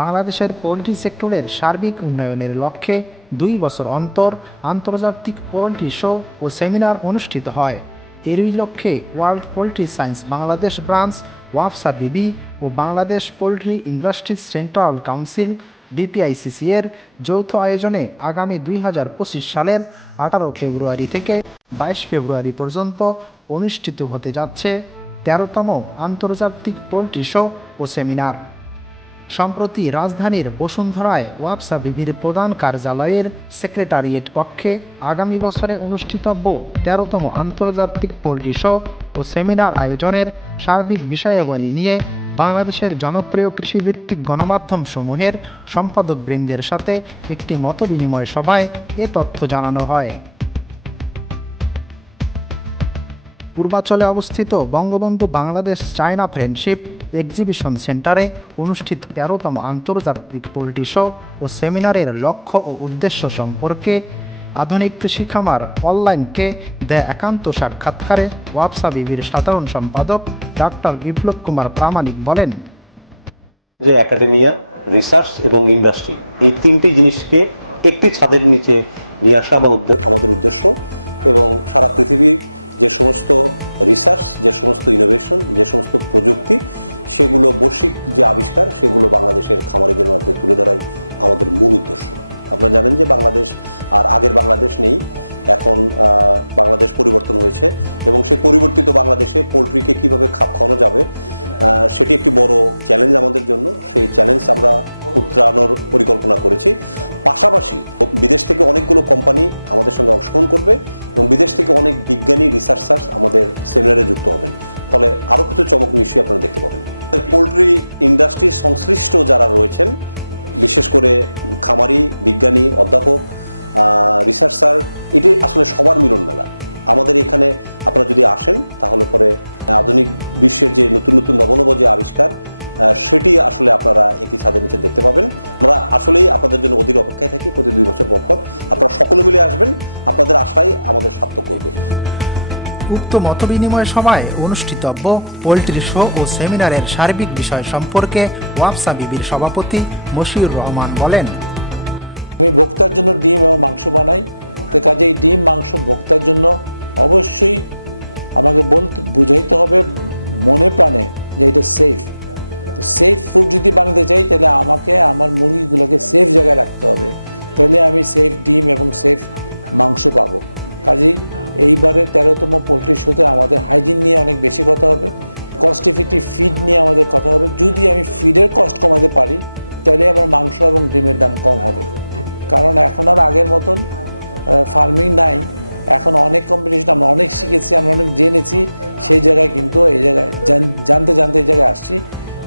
বাংলাদেশের পোলট্রি সেক্টরের সার্বিক উন্নয়নের লক্ষ্যে দুই বছর অন্তর আন্তর্জাতিক পোলট্রি শো ও সেমিনার অনুষ্ঠিত হয়। এরই লক্ষ্যে world poultry science Bangladesh branch, ওয়াফসা বিবি ও Bangladesh poultry industries central council BPICC এর যৌথ আয়োজনে আগামী দুই হাজার পঁচিশ সালের আঠারো ফেব্রুয়ারি থেকে বাইশ ফেব্রুয়ারি পর্যন্ত অনুষ্ঠিত হতে যাচ্ছে তেরোতম আন্তর্জাতিক পোলট্রি শো ও সেমিনার। সম্প্রতি রাজধানীর বসুন্ধরায় ওয়াপসা বিবির প্রধান কার্যালয়ের সেক্রেটারিয়েট কক্ষে আগামী বছরে অনুষ্ঠিতব্য তেরোতম আন্তর্জাতিক শো ও সেমিনার আয়োজনের সার্বিক বিষয়াবলী নিয়ে বাংলাদেশের জনপ্রিয় কৃষিভিত্তিক গণমাধ্যম সমূহের সম্পাদকবৃন্দের সাথে একটি মতবিনিময় সভায় এ তথ্য জানানো হয়। পূর্বাঞ্চলে অবস্থিত Bangabandhu Bangladesh China friendship exhibition সেন্টারে অনুষ্ঠিত তেরোতম আন্তর্জাতিক পোলট্রি শো ও সেমিনারের লক্ষ্য ও উদ্দেশ্য সম্পর্কে আধুনিক কৃষি খামার অনলাইনকে দেয় একান্ত সাক্ষাৎকারে ওয়াবসা বিবির সাধারণ সম্পাদক ডাক্তার বিপ্লব কুমার প্রামাণিক বলেন। যে একাডেমিয়া, রিসার্চ এবং ইন্ডাস্ট্রি এই তিনটি জিনিসকে একটি ছাদের নিচে নিয়ে আসা আমার উদ্দেশ্য আমাদের উদ্দেশ্য এবং সারা পৃথিবীর যে সমস্ত রিসার্চ যে সমস্ত ইনোভেশন যে সমস্ত প্রযুক্তি, সেগুলো বৈশ্বিক যে আবিষ্কার, সেগুলো বাংলাদেশের খামারিদের মধ্যে তুলে ধরাই আমাদের মূল উদ্দেশ্য। আপনারা জানেন যে বাংলাদেশ আর আগের বাংলাদেশ নেই, এখন বাংলাদেশ পরিবর্তন হয়েছে এবং সেই পরিবর্তিত বাংলাদেশে পোলট্রিকে কীভাবে খাপ খাওয়ানো যাবে সেটি একটি বড় চ্যালেঞ্জ আমাদের জন্য। সেই চ্যালেঞ্জ আমরা উত্তরানোর পরিকল্পনা করেছি। পাশাপাশি বিদেশ থেকে অনেকগুলো কোম্পানি আমাদের সঙ্গে অংশগ্রহণ করবে এবং বিদেশ থেকে অনেক বিজ্ঞানী রিসার্চার্স আমাদের সেমিনারে যুক্ত হবেন। ফলে আরও কিছু চমক নিশ্চয়ই আপনারা দেখতে পাবেন। পোলট্রি ইন্ডাস্ট্রির সংশ্লিষ্ট যারা রয়েছেন, বিশেষ করে খামারি, বিজ্ঞানী, অধ্যাপক রিসার্চার এটি আসলে সবার মিলন মেলা আমাদের এখানে আপনারা যদি আসেন, তাহলে পরে আধুনিক বিশ্বের যে নতুন নতুন নবনব যে আবিষ্কার সেটি আসলে আপনারা একই ছাদের নিচে দেখতে পাবেন। আমরা আসলেই আপনাদের জন্য অধীর অপেক্ষায় থাকি প্রতি দুই বছর পর পর। আপনারা সকলে মিলে আসবেন আপনাদের আশাই আমাদের সার্থক করবে। উক্ত মতবিনিময় সভায় অনুষ্ঠিতব্য পোলট্রি শো ও সেমিনারের সার্বিক বিষয় সম্পর্কে ওয়াপসা বিবির সভাপতি মশিউর রহমান বলেন আমি ভোক্তার জন্য ডিম এবং মাংস বানাই। তো কাজে এই ডিম মাংস ভোক্তার জন্য অবশ্যই আমাকে বলতে, বুঝাইতে হবে মনে প্রাণে যে এটা সেফ তো সেফ ফুড যদি বানাতে চাই, তাহলে আমাকে, আমার মুরগিগুলোকে সেফ জায়গায় রাখতে হবে। তাহলে আমি সেফ ডিম এবং সেফ মাংস পাবো। কাজেই এইবারে তেরোতম পোলট্রি শোতে আমাদের হাইজিন নিয়ে অনেক বেশি কথা হবে। কস্ট ইফেক্টিভ ফিড নিয়ে আমাদের কথা হবে। যদি আমি ফিডের কস্ট কমাতে পারি, তাহলে আমার মাংস এবং ডিমের দাম কম হবে। কারণ এখন আর আগের মতন ফার্মিং নাই। এখন অনেক কম্পিটিশন আমরা অনেক শিখেছি, আমরা অনেক জেনেছি, সেই জায়গায় কিন্তু এই জায়গায় জানতে জানতে এই জায়গায় আসছি।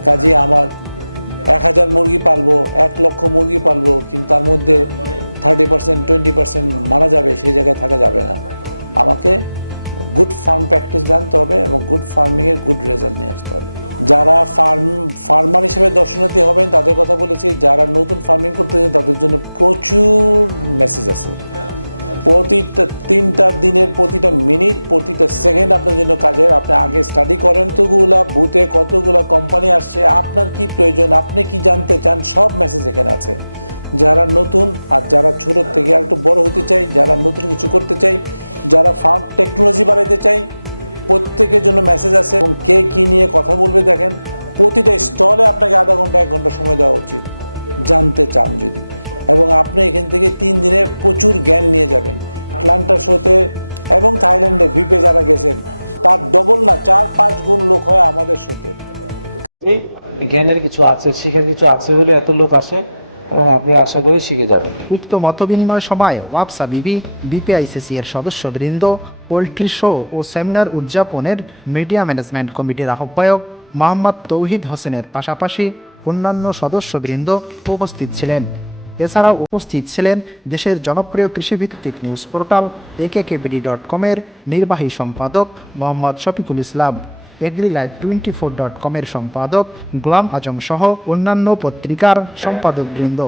কাজে আমার এক হাজার মুরগি পালবো, এক লক্ষ মুরগি পালবো, কিন্তু তার মধ্যে থার্টি পার্সেন্ট টোয়েন্টি পার্সেন্ট মারা যাবে, সেই জায়গায় থাকা যাবে না। আমাকে গুড ফার্ম প্র্যাকটিস জানতে হবে এবং গুড ফার্মিংয়ের গুড রেজাল্ট নিয়ে আসতে হবে। যারা ফার্ম ফার্মার হিসেবে দর্শনার্থী হবেন, তাদের কথা বলেছি, যারা নতুন ফার্মিং করতে চান, তাদের জন্য প্রচুর মেসেজ আছে। প্রতিটা তিনটা দিনের প্রতিটা মিনিট, প্রতিটা সেকেন্ড আপনার জন্য কাজের। আপনি আগে স্টাডি করেন কতগুলা বুথে কতগুলা কোম্পানি আসছে, আপনার কি প্রয়োজন, আপনি কি জানতে চান, সব মেসেজ এখানে আছে। যারা নতুন আর যারা ছোট থেকে আর একটু বড় হতে চাই, যারা নতুন কিছু করতে চাই, যারা ফার্ম টেকনোলজি বাড়াইতে চাই, প্রত্যেকের জন্য মেসেজ আছে এবং কে কী নিয়ে কথা বলবে দেখেন, প্রতিটা স্টলে আপনাকে আধা ঘণ্টা, এক ঘণ্টা সময় দেওয়া উচিত। জানতে চান যদি। এবং আপনি এখান থেকে তিন দিনে প্রচুর জ্ঞান নিয়ে যাবেন। আটলান্টা শোতে এবং থাইল্যান্ডে ভিপে যারা গেছেন, তার ডবল না, চার, পাঁচ গুণ লোক হয় আমাদের শোতে। এই জ্ঞানের কিছু আছে শিখার কিছু আছে বলে এত লোক আসে এবং আপনারা আশা করি শিখে যাবেন। উক্ত মতবিনিময় সভায় ওয়াপসা বিবি বিপিআইসিসি এর সদস্যবৃন্দ, পোলট্রি শো ও সেমিনার উদযাপনের মিডিয়া ম্যানেজমেন্ট কমিটির আহ্বায়ক মোহাম্মদ তৌহিদ হোসেনের পাশাপাশি অন্যান্য সদস্যবৃন্দ উপস্থিত ছিলেন। এছাড়াও উপস্থিত ছিলেন দেশের জনপ্রিয় কৃষিভিত্তিক news portal AK KBD dot কমের নির্বাহী সম্পাদক Mohammad Shafiqul Islam agri live twenty four dot কমের সম্পাদক গোলাম আজম সহ অন্যান্য পত্রিকার সম্পাদকবৃন্দ।